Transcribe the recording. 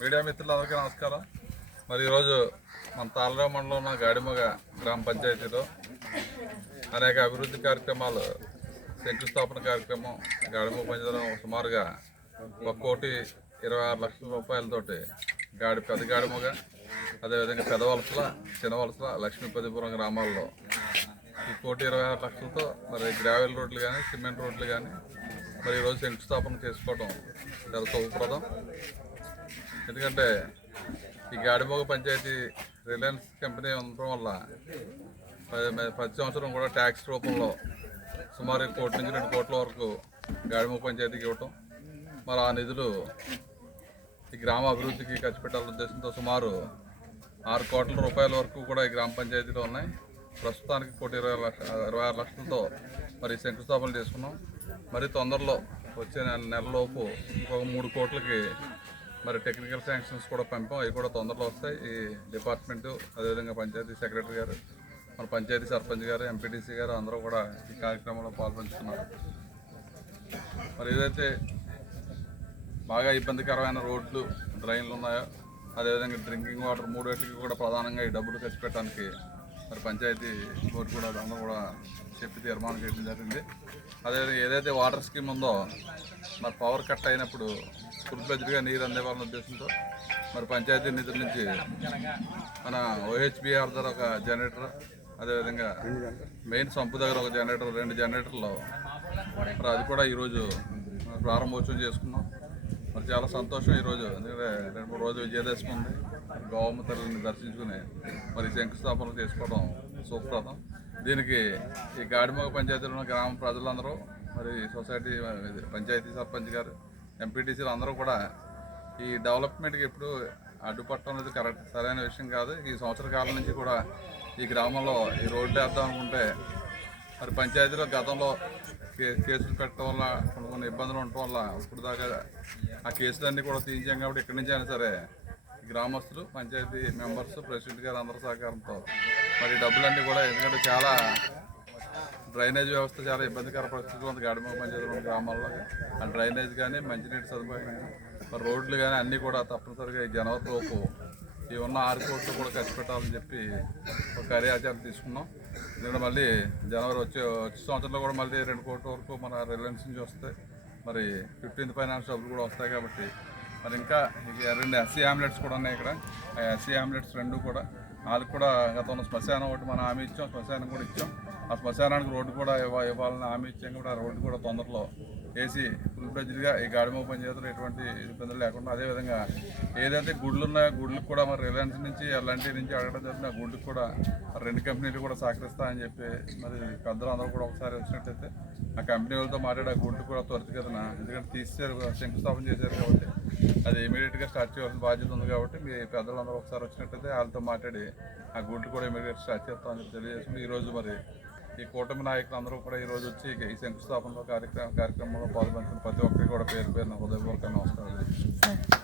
Media మిత్రులందరికీ నమస్కారం. మరి ఈరోజు మన తాళరావు మండలంలో ఉన్న గాడిమొగ గ్రామ పంచాయతీలో అనేక అభివృద్ధి కార్యక్రమాలు శంకుస్థాపన కార్యక్రమం గాడిమొగ పంచాయతీలో సుమారుగా 1,26,00,000 రూపాయలతోటి పెద్ద గాడిమొగ, అదేవిధంగా పెదవలసల, చిన్నవలసల, లక్ష్మీపతిపురం గ్రామాల్లో ఈ 1,26,00,000తో మరి గ్రావెల్ రోడ్లు కానీ, సిమెంట్ రోడ్లు కానీ మరి ఈరోజు శంకుస్థాపన చేసుకోవడం చాలా శుభప్రదం. ఎందుకంటే ఈ గాడిమొగ పంచాయతీ రిలయన్స్ కంపెనీ ఉండటం వల్ల ప్రతి సంవత్సరం కూడా ట్యాక్స్ రూపంలో సుమారు 1 కోటి నుంచి 2 కోట్ల వరకు గాడిమొగ పంచాయతీకి ఇవ్వటం, మరి ఆ నిధులు ఈ గ్రామ అభివృద్ధికి ఖర్చు పెట్టాలనే ఉద్దేశంతో సుమారు 6 కోట్ల రూపాయల వరకు కూడా ఈ గ్రామ పంచాయతీలో ఉన్నాయి. ప్రస్తుతానికి 1,26,00,000తో మరి శంకుస్థాపన చేసుకున్నాం. మరి తొందరలో వచ్చే నెలలోపు ఇంకొక 3 కోట్లకి మరి టెక్నికల్ శాంక్షన్స్ కూడా పంపాం. అవి కూడా తొందరలో వస్తాయి. ఈ డిపార్ట్మెంటు, అదేవిధంగా పంచాయతీ సెక్రటరీ గారు, మన పంచాయతీ సర్పంచ్ గారు, ఎంపీటీసీ గారు అందరూ కూడా ఈ కార్యక్రమంలో పాల్పంచుతున్నారు. మరి ఏదైతే బాగా ఇబ్బందికరమైన రోడ్లు, డ్రైన్లు ఉన్నాయో, అదేవిధంగా డ్రింకింగ్ వాటర్ 3 కూడా ప్రధానంగా ఈ డబ్బులు ఖర్చు పెట్టడానికి మరి పంచాయతీ బోర్డు కూడా అందరూ కూడా చెప్పి తీర్మానం చేయడం జరిగింది. అదేవిధంగా ఏదైతే వాటర్ స్కీమ్ ఉందో మరి పవర్ కట్ అయినప్పుడు ఫుల్ ఫ్లెడ్జ్డ్గా నీరు అందేవాలన్న ఉద్దేశంతో మరి పంచాయతీ నిధుల నుంచి మన OHBR ద్వారా ఒక జనరేటర్, అదేవిధంగా మెయిన్ సంపు దగ్గర ఒక జనరేటర్, 2 జనరేటర్లు మరి అది కూడా ఈరోజు ప్రారంభోత్సవం చేసుకున్నాం. మరి చాలా సంతోషం ఈరోజు. ఎందుకంటే 2-3 రోజులు విజయదశమి ఉంది. గోవమ్మ తల్లిని దర్శించుకుని మరి శంకుస్థాపన చేసుకోవడం శుభప్రదం. దీనికి ఈ గాడిమొగ పంచాయతీలో ఉన్న గ్రామ ప్రజలందరూ, మరి సొసైటీ పంచాయతీ సర్పంచ్ గారు, ఎంపీటీసీలు అందరూ కూడా ఈ డెవలప్మెంట్కి ఎప్పుడు అడ్డుపట్టడం అనేది సరైన విషయం కాదు. ఈ సంవత్సర కాలం నుంచి కూడా ఈ గ్రామంలో ఈ రోడ్లు వేద్దాం అనుకుంటే మరి పంచాయతీలో గతంలో కేసులు పెట్టడం వల్ల కొన్ని ఇబ్బందులు ఉండటం వల్ల ఇప్పుడు దాకా ఆ కేసులన్నీ కూడా తీయించాం. కాబట్టి ఇక్కడి నుంచి అయినా సరే గ్రామస్తులు, పంచాయతీ మెంబర్స్, ప్రెసిడెంట్ గారు అందరి సహకారంతో మరి డబ్బులన్నీ కూడా, ఎందుకంటే చాలా డ్రైనేజ్ వ్యవస్థ చాలా ఇబ్బందికర పరిస్థితులు ఉంది గాడిమొగ పంచాయతీ గ్రామాల్లో. ఆ డ్రైనేజ్ కానీ, మంచినీటి సదుపాయం కానీ, మరి రోడ్లు కానీ అన్నీ కూడా తప్పనిసరిగా ఈ జనవరి లోపు ఈ ఉన్న 6 కోట్లు కూడా ఖర్చు పెట్టాలని చెప్పి ఒక కార్యాచరణ తీసుకున్నాం. ఎందుకంటే మళ్ళీ జనవరి వచ్చే సంవత్సరంలో కూడా మళ్ళీ 2 కోట్ల వరకు మన రిలయన్స్ నుంచి వస్తాయి. మరి 15th ఫైనాన్స్ డబ్బులు కూడా వస్తాయి. కాబట్టి మరి ఇంకా 2 SC ఆమ్లెట్స్ కూడా ఉన్నాయి ఇక్కడ. ఆ SC ఆమ్లెట్స్ 2 కూడా వాళ్ళకి కూడా గతంలో శ్మశానం ఒకటి మనం హామీ ఇచ్చాం, శ్మశానం కూడా ఇచ్చాం. ఆ శ్మశానానికి రోడ్డు కూడా ఇవ్వాలని హామీ ఇచ్చాం. కూడా ఆ రోడ్డు కూడా తొందరలో వేసి ఫుల్ ఫ్లెడ్జ్డ్గా ఈ గాడిమొగ పంచాయతీలో ఎటువంటి ఇబ్బందులు లేకుండా, అదేవిధంగా ఏదైతే గుళ్ళు ఉన్నాయో గుళ్ళకి కూడా మరి రిలయన్స్ నుంచి, ఎల్ఎన్టీ నుంచి అడగడం జరిగిన గుళ్ళకి కూడా 2 కంపెనీలు కూడా సహకరిస్తాయని చెప్పి మరి పెద్దలు అందరూ కూడా ఒకసారి వచ్చినట్టయితే ఆ కంపెనీ వాళ్ళతో మాట్లాడి ఆ గుళ్ళు కూడా త్వరితగతిన, ఎందుకంటే తీసేశారు, శంకుస్థాపన చేశారు కాబట్టి అది ఇమీడియట్గా స్టార్ట్ చేయాల్సిన బాధ్యత ఉంది. కాబట్టి మీ పెద్దలందరూ ఒకసారి వచ్చినట్టయితే వాళ్ళతో మాట్లాడి ఆ గుళ్ళు కూడా ఇమీడియట్గా స్టార్ట్ చేస్తామని తెలియజేస్తుంది. ఈరోజు మరి ఈ కూటమి నాయకులు అందరూ కూడా ఈరోజు వచ్చి ఈ శంకుస్థాపనలో కార్యక్రమంలో పాల్పంచుకుని ప్రతి ఒక్కరికి కూడా పేరు పేరున హృదయపూర్వక నమస్కారాలు.